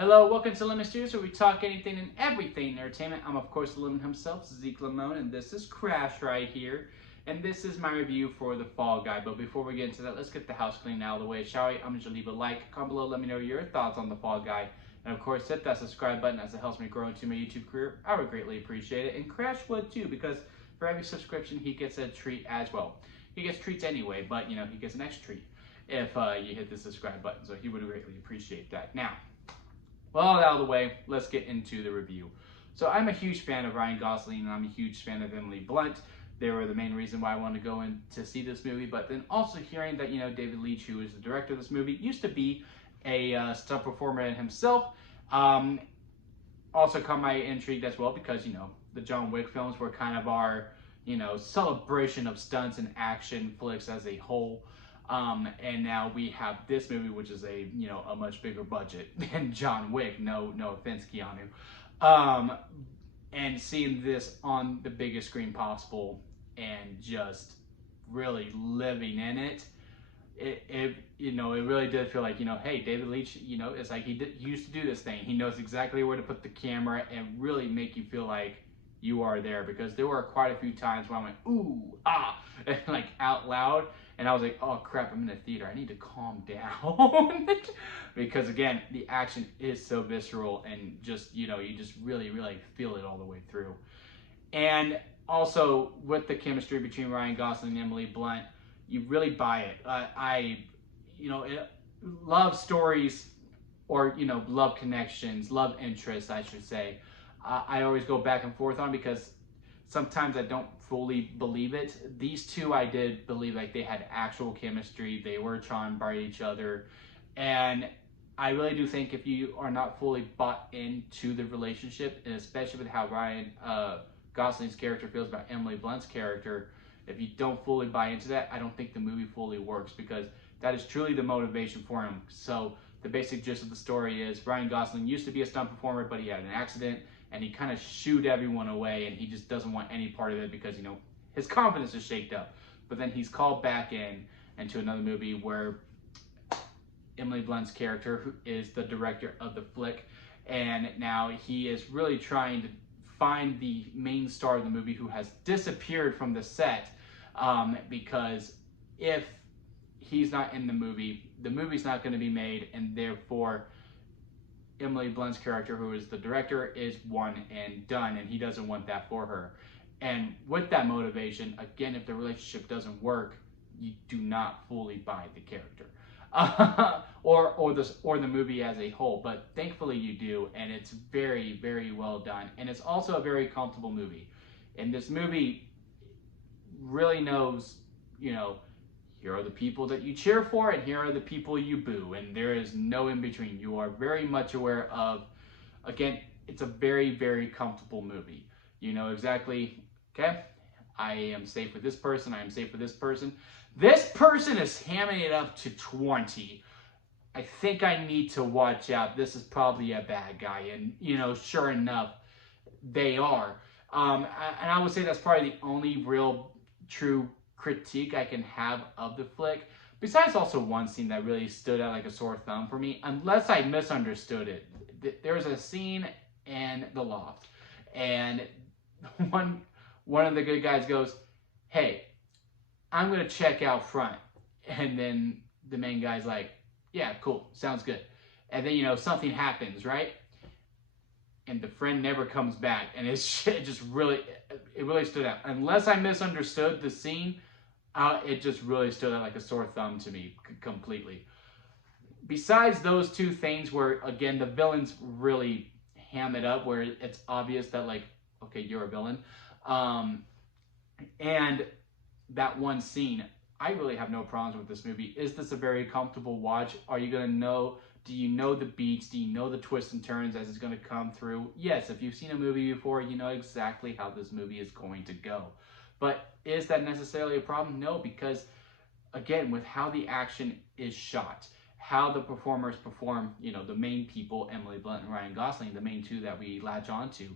Hello, welcome to Lemon Studios, where we talk anything and everything entertainment. I'm, of course, the Lemon himself, Zeke Lemon, and this is Crash right here. And this is my review for The Fall Guy. But before we get into that, let's get the house clean out of the way, shall we? I'm going to leave a like, comment below, let me know your thoughts on The Fall Guy. And, of course, hit that subscribe button as it helps me grow into my YouTube career. I would greatly appreciate it. And Crash would, too, because for every subscription, he gets a treat as well. He gets treats anyway, but, he gets an extra treat if you hit the subscribe button. So he would greatly appreciate that. Now, well, out of the way, let's get into the review. So I'm a huge fan of Ryan Gosling, and I'm a huge fan of Emily Blunt. They were the main reason why I wanted to go in to see this movie, but then also hearing that, David Leitch, who is the director of this movie, used to be a stunt performer in himself, also caught my intrigue as well because, the John Wick films were kind of our, celebration of stunts and action flicks as a whole. And now we have this movie, which is a much bigger budget than John Wick. No offense, Keanu. And seeing this on the biggest screen possible and just really living in it, it really did feel like, hey, David Leitch, it's like he used to do this thing. He knows exactly where to put the camera and really make you feel like you are there, because there were quite a few times when I went, ooh, ah, like out loud. And I was like, oh crap, I'm in a theater. I need to calm down. Because again, the action is so visceral and just, you just really feel it all the way through. And also with the chemistry between Ryan Gosling and Emily Blunt, you really buy it. Love stories or, love connections, love interests, I should say. I always go back and forth on because sometimes I don't fully believe it. These two, I did believe like they had actual chemistry. They were charmed by each other. And I really do think if you are not fully bought into the relationship, and especially with how Ryan Gosling's character feels about Emily Blunt's character, if you don't fully buy into that, I don't think the movie fully works, because that is truly the motivation for him. So the basic gist of the story is Ryan Gosling used to be a stunt performer, but he had an accident and he kind of shooed everyone away, and he just doesn't want any part of it because, his confidence is shaked up. But then he's called back into another movie where Emily Blunt's character, who is the director of the flick, and now he is really trying to find the main star of the movie who has disappeared from the set, because if he's not in the movie's not going to be made, and therefore Emily Blunt's character, who is the director, is one and done, and he doesn't want that for her. And with that motivation, again, if the relationship doesn't work, you do not fully buy the character, or the movie as a whole. But thankfully you do, and it's very well done, and it's also a very comfortable movie. And this movie really knows, here are the people that you cheer for, and here are the people you boo, and there is no in between. You are very much aware of, again, it's a very comfortable movie. You know exactly, okay, I am safe with this person, I am safe with this person. This person is hamming it up to 20. I think I need to watch out. This is probably a bad guy, and, sure enough, they are. And I would say that's probably the only real true critique I can have of the flick, besides also one scene that really stood out like a sore thumb for me, unless I misunderstood it. There's a scene in the loft, and one of the good guys goes, hey, I'm gonna check out front, and then the main guy's like, yeah, cool, sounds good. And then something happens, right? And the friend never comes back, and it really stood out. Unless I misunderstood the scene, it just really stood out like a sore thumb to me completely. Besides those two things where, again, the villains really ham it up, where it's obvious that, like, okay, you're a villain. And that one scene, I really have no problems with this movie. Is this a very comfortable watch? Are you going to know? Do you know the beats? Do you know the twists and turns as it's going to come through? Yes, if you've seen a movie before, you know exactly how this movie is going to go. But is that necessarily a problem? No, because, again, with how the action is shot, how the performers perform, the main people, Emily Blunt and Ryan Gosling, the main two that we latch onto,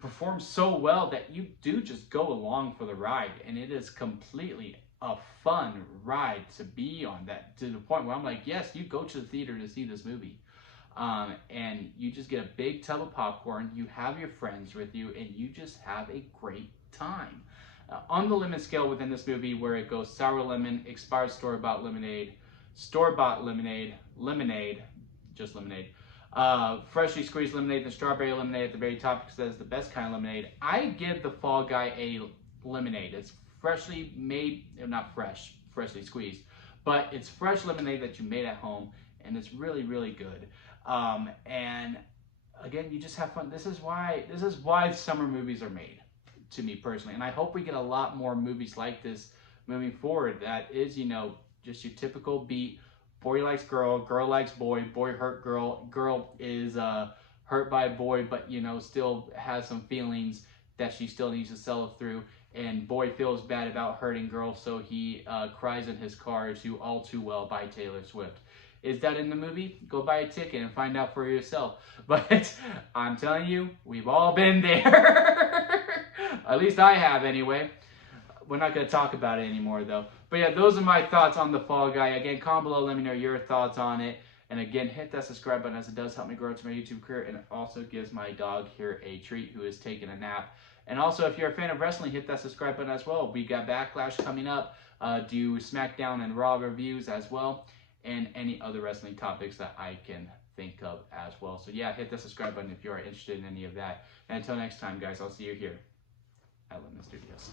perform so well that you do just go along for the ride. And it is completely a fun ride to be on, that to the point where I'm like, yes, you go to the theater to see this movie. And you just get a big tub of popcorn, you have your friends with you, and you just have a great time. On the lemon scale within this movie, where it goes sour lemon, expired store-bought lemonade, just lemonade, freshly squeezed lemonade, and strawberry lemonade at the very top because that is the best kind of lemonade. I give the Fall Guy a lemonade. It's freshly made, not fresh, freshly squeezed, but it's fresh lemonade that you made at home, and it's really, really good. And again, you just have fun. This is why summer movies are made, to me personally. And I hope we get a lot more movies like this moving forward. That is, just your typical beat. Boy likes girl, girl likes boy, boy hurt girl, girl is hurt by a boy, but still has some feelings that she still needs to settle through. And boy feels bad about hurting girl, so he cries in his car to All Too Well by Taylor Swift. Is that in the movie? Go buy a ticket and find out for yourself. But I'm telling you, we've all been there. At least I have anyway. We're not going to talk about it anymore though. But yeah, those are my thoughts on the Fall Guy. Again, comment below, let me know your thoughts on it. And again, hit that subscribe button as it does help me grow to my YouTube career, and it also gives my dog here a treat who is taking a nap. And also, if you're a fan of wrestling, hit that subscribe button as well. We got Backlash coming up, do SmackDown and Raw reviews as well, and any other wrestling topics that I can think of as well. So yeah, hit the subscribe button if you are interested in any of that. And until next time, guys, I'll see you here at Lemon Studios.